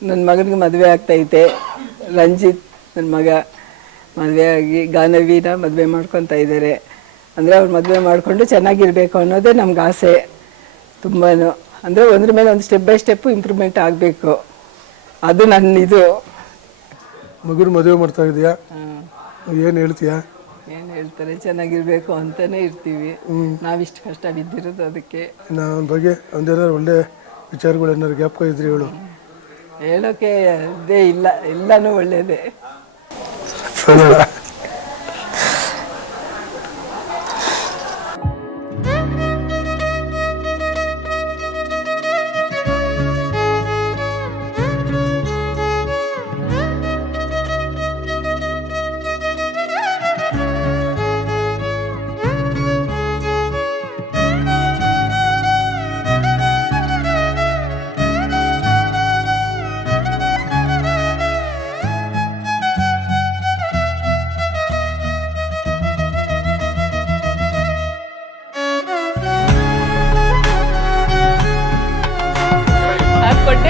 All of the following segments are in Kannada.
ನನ್ನ ಮಗನಿಗೆ ಮದುವೆ ಆಗ್ತೈತೆ. ರಂಜಿತ್ ನನ್ನ ಮಗ ಮದುವೆ ಆಗಿ ಗಾನವಿನ ಮದುವೆ ಮಾಡ್ಕೊತಾ ಇದ್ದಾರೆ. ಅಂದರೆ ಅವ್ರು ಮದುವೆ ಮಾಡಿಕೊಂಡು ಚೆನ್ನಾಗಿರಬೇಕು ಅನ್ನೋದೇ ನಮ್ಗೆ ಆಸೆ. ತುಂಬಾ ಅಂದರೆ ಒಂದ್ರ ಮೇಲೆ ಒಂದು ಸ್ಟೆಪ್ ಬೈ ಸ್ಟೆಪ್ಪು ಇಂಪ್ರೂವ್ಮೆಂಟ್ ಆಗಬೇಕು. ಅದು ನನ್ನ ಇದು. ಮಗುನ ಮದುವೆ ಮಾಡ್ತಾ ಇದೆಯಾ? ಏನು ಹೇಳ್ತೀಯಾ? ಏನು ಹೇಳ್ತಾರೆ, ಚೆನ್ನಾಗಿರ್ಬೇಕು ಅಂತಲೇ ಇರ್ತೀವಿ. ನಾವಿಷ್ಟು ಕಷ್ಟ ಬಿದ್ದಿರೋದು ಅದಕ್ಕೆ. ಅವನ ಬಗ್ಗೆ ಒಂದೇನಾರು ಒಳ್ಳೆ ವಿಚಾರಗಳು ಏನಾರು ಜ್ಞಾಪಕ ಇದ್ರೆ ಹೇಳು. ಹೇಳೋಕ್ಕೆ ಇದೇ ಇಲ್ಲ, ಎಲ್ಲನೂ ಒಳ್ಳೆಯದೇ.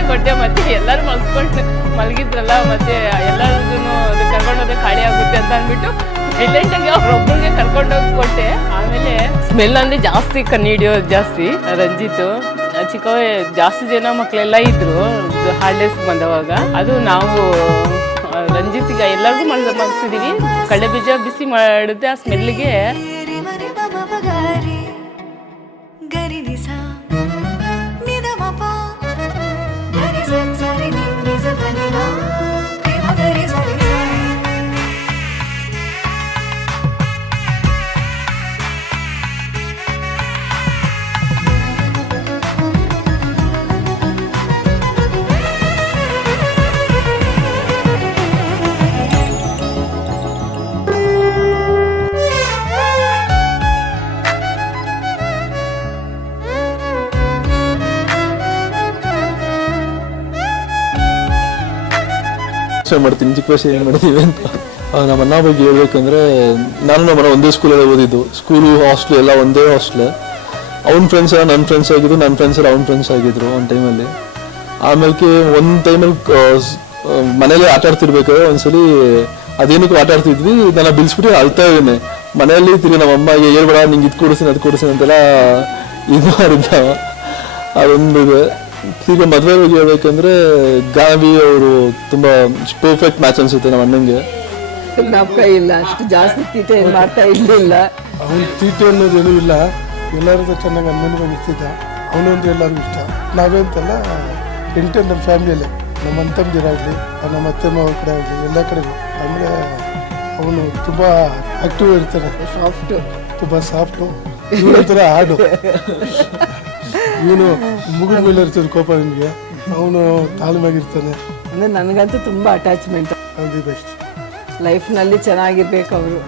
ಕೊಟ್ಟೆ ಮತ್ತೆ ಎಲ್ಲರೂ ಮಲಗಿದ್ರಲ್ಲ, ಮತ್ತೆ ಎಲ್ಲರಿಗೂ ಅದು ಕರ್ಕೊಂಡೋದ್ರೆ ಖಾಲಿ ಆಗುತ್ತೆ ಅಂತ ಅಂದ್ಬಿಟ್ಟು ಸೈಲೆಂಟಾಗಿ ಅವ್ರೊಬ್ಬರಿಗೆ ಕರ್ಕೊಂಡೋಗಿ ಕೊಟ್ಟೆ. ಆಮೇಲೆ ಸ್ಮೆಲ್ ಅಂದರೆ ಜಾಸ್ತಿ ಕಣ್ಣಿಡಿಯೋದು ಜಾಸ್ತಿ. ರಂಜಿತ್ತು ಚಿಕ್ಕವ ಜಾಸ್ತಿ ಜನ ಮಕ್ಕಳೆಲ್ಲ ಇದ್ರು ಹಾಲಿಡೇಸ್ ಬಂದವಾಗ. ಅದು ನಾವು ರಂಜಿತ್ಗೆ ಎಲ್ಲರಿಗೂ ಮಾಡಿಸಿದೀವಿ. ಕಡಲೆ ಬೀಜ ಬಿಸಿ ಮಾಡುತ್ತೆ ಆ ಸ್ಮೆಲ್ಗೆ. ಮಾಡ್ತೀನಿ ಚಿಕ್ಕ ವಯಸ್ಸು ಏನು ಮಾಡ್ತೀವಿ ಅಂತ. ನಮ್ಮ ಅಣ್ಣ ಬಗ್ಗೆ ಹೇಳ್ಬೇಕಂದ್ರೆ, ನಾನು ನಮ್ಮ ಅಣ್ಣ ಒಂದೇ ಸ್ಕೂಲಲ್ಲಿ ಓದಿದ್ದು. ಸ್ಕೂಲು ಹಾಸ್ಟ್ಲು ಎಲ್ಲ ಒಂದೇ ಹಾಸ್ಟ್ಲು. ಅವ್ನ ಫ್ರೆಂಡ್ಸ್ ಎಲ್ಲ ನನ್ನ ಫ್ರೆಂಡ್ಸ್ ಆಗಿದ್ದು, ನನ್ನ ಫ್ರೆಂಡ್ಸ್ ಎಲ್ಲ ಅವ್ನ ಫ್ರೆಂಡ್ಸ್ ಆಗಿದ್ರು ಒಂದು ಟೈಮಲ್ಲಿ. ಆಮೇಲೆ ಒಂದು ಟೈಮಲ್ಲಿ ಮನೇಲಿ ಆಟ ಆಡ್ತಿರ್ಬೇಕಾದ್ರೆ ಒಂದ್ಸಲಿ ಅದೇನಕ್ಕೂ ಆಟ ಆಡ್ತಿದ್ವಿ, ನಾನು ಬಿಲ್ಸ್ಬಿಟ್ಟು ಅಳ್ತಾ ಇದ್ದೇನೆ ಮನೆಯಲ್ಲಿ. ತಿರುಗಿ ನಮ್ಮ ಅಮ್ಮಗೆ ಹೇಳ್ಬೇಡ, ನಿಂಗೆ ಇದು ಕೊಡಿಸ್ತೀನಿ ಅದು ಕೊಡಿಸ್ತೀನಿ ಅಂತೆಲ್ಲ ಇದು ಮಾಡಿದ್ದ. ಅದೊಂದು ಈಗ ಮದುವೆ ಬಗ್ಗೆ ಹೇಳ್ಬೇಕಂದ್ರೆ, ಗಾವಿ ಅವರು ತುಂಬಾ ಪರ್ಫೆಕ್ಟ್ ಮ್ಯಾಚ್ ಅನ್ಸುತ್ತೆ ನಮ್ಮ ಅಣ್ಣಂಗೆ. ಜ್ಞಾಪಕ ಇಲ್ಲ, ಅಷ್ಟು ಜಾಸ್ತಿ ತೀಟೆ ಏನು ಮಾಡ್ತಾ ಇರಲಿಲ್ಲ. ಅವನ ತೀಟೆ ಅನ್ನೋದೇನೂ ಇಲ್ಲ, ಎಲ್ಲರಿಗೂ ಚೆನ್ನಾಗಿ ಅನ್ಮನ್ವಾಗಿ ಇರ್ತಿದ್ದ. ಅವನೊಂದು ಎಲ್ಲರಿಗೂ ಇಷ್ಟ. ನಾವೇಂತಲ್ಲ ಎಂಟು ನಮ್ಮ ಫ್ಯಾಮಿಲಿಯಲ್ಲೇ, ನಮ್ಮ ಅಂತಂದಿರಾಗಲಿ ನಮ್ಮ ಅತ್ತೆ ಮಾವ ಕಡೆ ಆಗಲಿ ಎಲ್ಲ ಕಡೆಗೂ. ಆಮೇಲೆ ಅವನು ತುಂಬ ಆಕ್ಟಿವ್ ಇರ್ತಾನೆ, ತುಂಬ ಸಾಫ್ಟು. ಇವನ ಥರ ಹಾಡು. ಇವನು ಮುಗಿದ ಮೇಲೆ ಇರ್ತದೆ ಕೋಪ ನಿಮಗೆ, ಅವನು ತಾಳ್ಮೆಯಾಗಿರ್ತಾನೆ. ಅಂದರೆ ನನಗಂತೂ ತುಂಬ ಅಟ್ಯಾಚ್ಮೆಂಟ್. ಅದು ಬೆಸ್ಟ್. ಲೈಫ್ನಲ್ಲಿ ಚೆನ್ನಾಗಿರ್ಬೇಕು ಅವರು.